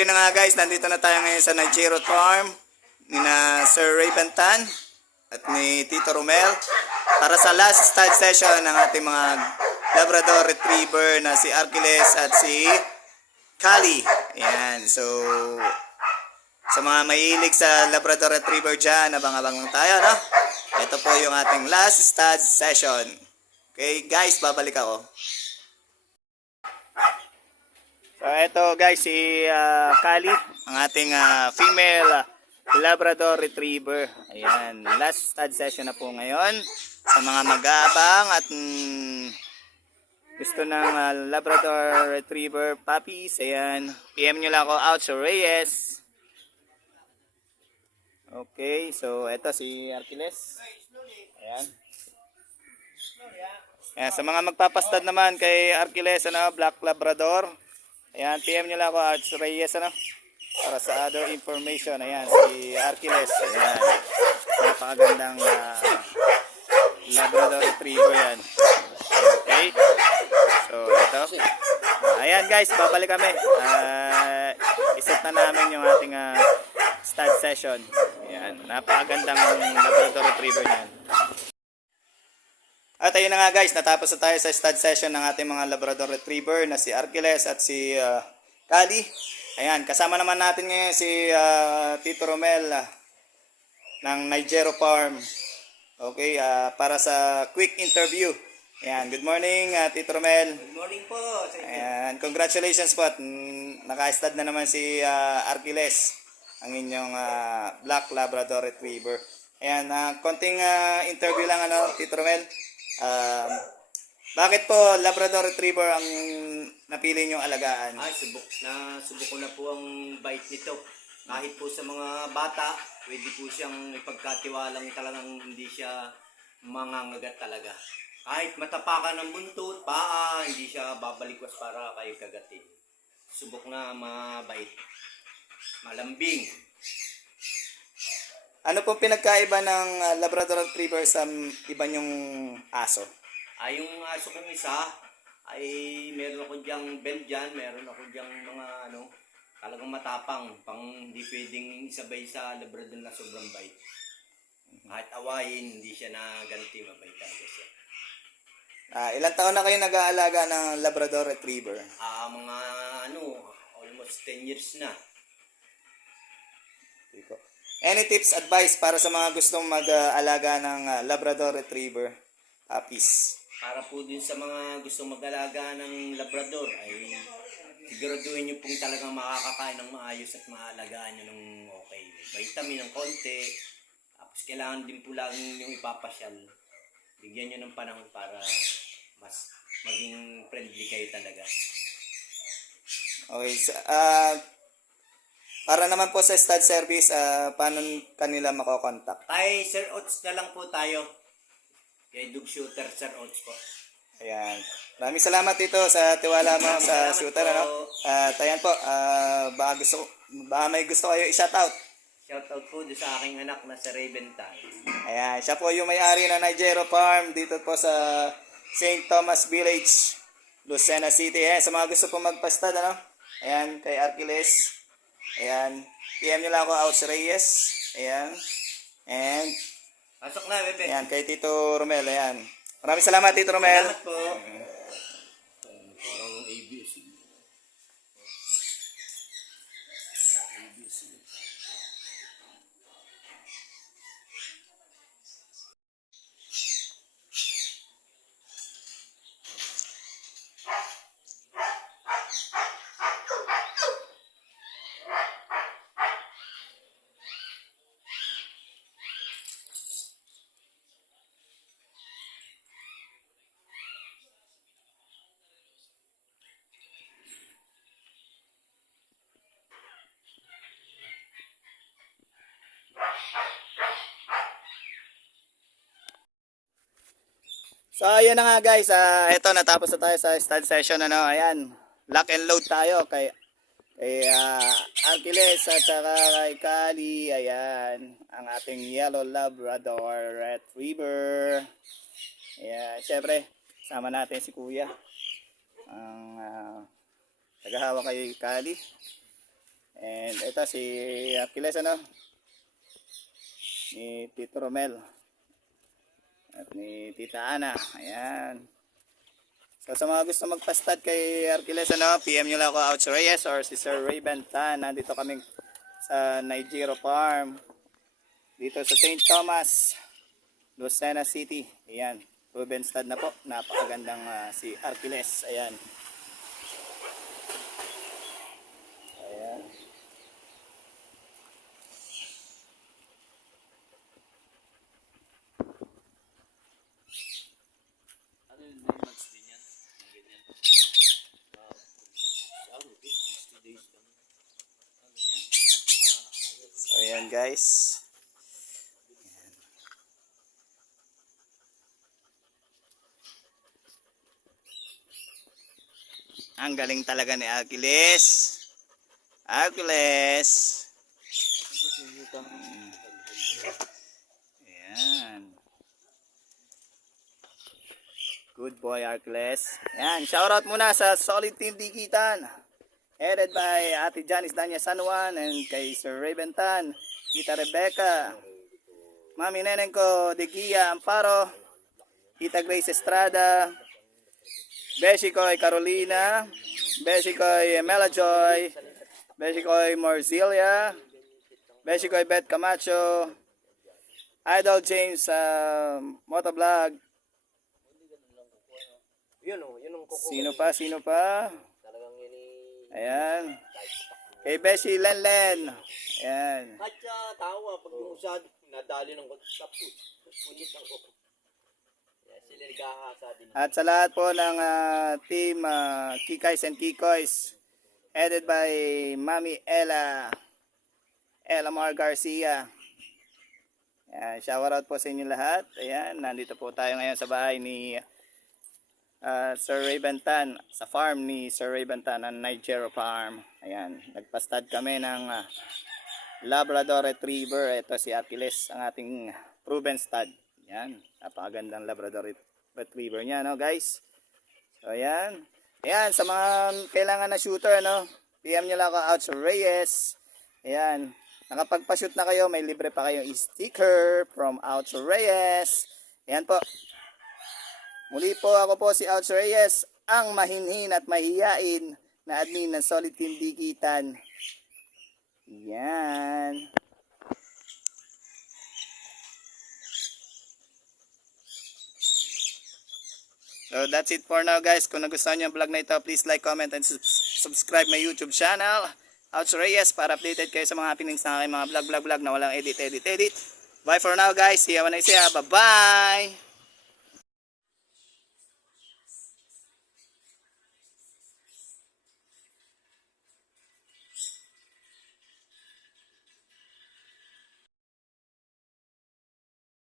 ayun na nga guys, nandito na tayo ngayon sa Nigero Farm ni na Sir Ray Bantan at ni Tito Romel para sa last stud session ng ating mga Labrador Retriever na si Arkiles at si Kali. Ayan, so sa mga mahilig sa Labrador Retriever dyan, abang-abang lang tayo, no? Ito po yung ating last stud session. Okay guys, babalik ako. So ito guys, si Kali, ang ating female Labrador Retriever. Ayan, last stud session na po ngayon. Sa mga mag-aabang at gusto ng Labrador Retriever puppies, ayan, PM nyo lang ako out sa Reyes. Okay, so ito si Arkiles. Ayan. Ayan, sa mga magpapastad naman kay Arkiles, Black Labrador. Ayan, PM nyo lang ako at Reyes, para sa other information. Ayan, si Arkiles. Ayan, napakagandang Labrador Retriever yan. Okay, so ito. Ayan guys, babalik kami. Iset na namin yung ating stud session. Ayan, napakagandang Labrador Retriever niyan. At ayun na nga guys, natapos na tayo sa stud session ng ating mga Labrador Retriever na si Arkiles at si Kali. Ayan, kasama naman natin ngayon si Tito Romel ng Nigero Farm. Okay, para sa quick interview. Ayan, good morning Tito Romel. Good morning po. Ayan, congratulations po at naka-stud na naman si Arkiles, ang inyong Black Labrador Retriever. Ayan, konting interview lang Tito Romel. Bakit po Labrador Retriever ang napili niyong alagaan? Subok ko na po ang bait nito. Kahit po sa mga bata, pwede po siyang ipagkatiwalang talagang hindi siya mangangagat talaga. Kahit matapakan ng buntot, paa, hindi siya babalikwas para kayo kagatin. Subok na mabait. Malambing. Ano pong pinagkaiba ng Labrador Retriever sa iba niyong aso? Yung aso kong isa, ay meron ako diyang Belgian, meron ako diyang mga talagang matapang, pang hindi pwedeng isabay sa Labrador na sobrang bait. Kahit awayin, hindi siya na ganti, mabait talaga siya. Ilang taon na kayo nag-aalaga ng Labrador Retriever? Mga almost 10 years na. Any tips, advice para sa mga gustong mag-alaga ng Labrador Retriever puppies? Para po din sa mga gustong mag-alaga ng Labrador, ay siguraduhin nyo pong talagang makakakain ng maayos at maalagaan nyo ng okay. Vitamin ng konti, tapos kailangan din po lang yung ipapasyal. Bigyan nyo ng panahon para mas maging friendly kayo talaga. Okay, so, para naman po sa stud service, paano kanila makokontak? Kay Sir Oats na lang po tayo. Kay Dog Shooter Sir Oats po. Ayan. Maraming salamat dito sa tiwala mo sa shooter. At ayan po, baka may gusto kayo i-shoutout. Shoutout po doon sa aking anak na si Raventan. Ayan, siya po yung may-ari ng Nigero Farm dito po sa St. Thomas Village, Lucena City. Ayan, sa mga gusto po magpastad, ayan, kay Arkiles. Ayan, PM nyo lang ako out sa Reyes. Ayan, and pasok na, bebe. ayan, kay Tito Romel. Ayan, maraming salamat Tito Romel. Salamat po. Parang ABS. So ayan na nga guys, ito natapos na tayo sa stud session ayan. Lock and load tayo kay Arkiles at saka kay Kali. Ayan, ang ating Yellow Labrador Retriever. Ayan, syempre sama natin si Kuya, ang tagahawak kay Kali. And ito si Achilles, ano? Ni Tito Romel. At ni Tita Ana. Ayan. So sa mga gusto magpa-stud kay Achilles, ano? PM nyo lang ako, Ouch Reyes or si Sir Ray Bentan. Nandito kami sa Nigero Farm. Dito sa St. Thomas, Lucena City. Ayan. Proven stud na po. Napakagandang si Achilles. Ayan. Ayan. Ano yung 9 months din yan? Ganyan. 60 days lang. So ayan guys. Ang galing talaga ni Achilles. Achilles. Ayan. Good boy, Achilles. Ayan, shoutout muna sa Solid Team Dikitan. Headed by Ate Janice Danya San Juan and kay Sir Raventan, Tita Rebecca, Mami Neneng ko, Degia Amparo, Tita Grace Estrada, Beshi ko'y Carolina, Beshi ko'y Mela Joy, Beshi ko'y Morzilia, Beshi ko'y Beth Camacho, Idol James Motovlog. Yun ang kuko. Sino pa? Talagang yun Ayan. Kay Beshi Lenlen. Ayan. At tawa pag usad, nadali ng tapos. Punit ang kuko. Sila nagahasa din. At sa lahat po ng team Kikays and Kikoys, headed by Mami Ella Mar Garcia. Ayan, shout out po sa inyo lahat. Ayan, nandito po tayo ngayon sa bahay ni Sir Ray Bentan, sa farm ni Sir Ray Bentan, ang Nigero Farm. Ayan, nagpastad kami ng Labrador Retriever. Ito si Achilles, ang ating proven stud. Ayan, napakagandang Labrador Retriever niya, no guys? So ayan. Ayan, sa mga kailangan na shooter, no? PM nyo lang ako, Ouch Reyes. Ayan, nakapagpa-shoot na kayo, may libre pa kayong sticker from Ouch Reyes. Ayan po. Muli po, ako po si Ouch Reyes, ang mahinhin at mahihain na admin ng Solid Team Dikitan. Yan. So that's it for now guys. Kung nagustuhan nyo ang vlog na ito, please like, comment, and subscribe my YouTube channel, Ouch Reyes, para updated kayo sa mga happenings na aking mga vlog na walang edit. Bye for now guys. See you when I see you. Bye-bye!